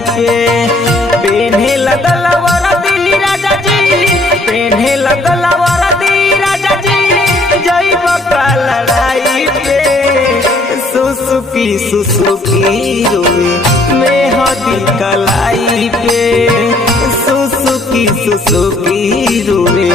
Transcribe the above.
पे। पेन्हे लगल वरदी राजा जी, पेन्हे लगल वरदी राजा जी, जइब का लड़ाई पे। सुसुकी सुसुकी रोए मेहदी कलाई पे, सुसुकी सुसुकी रोए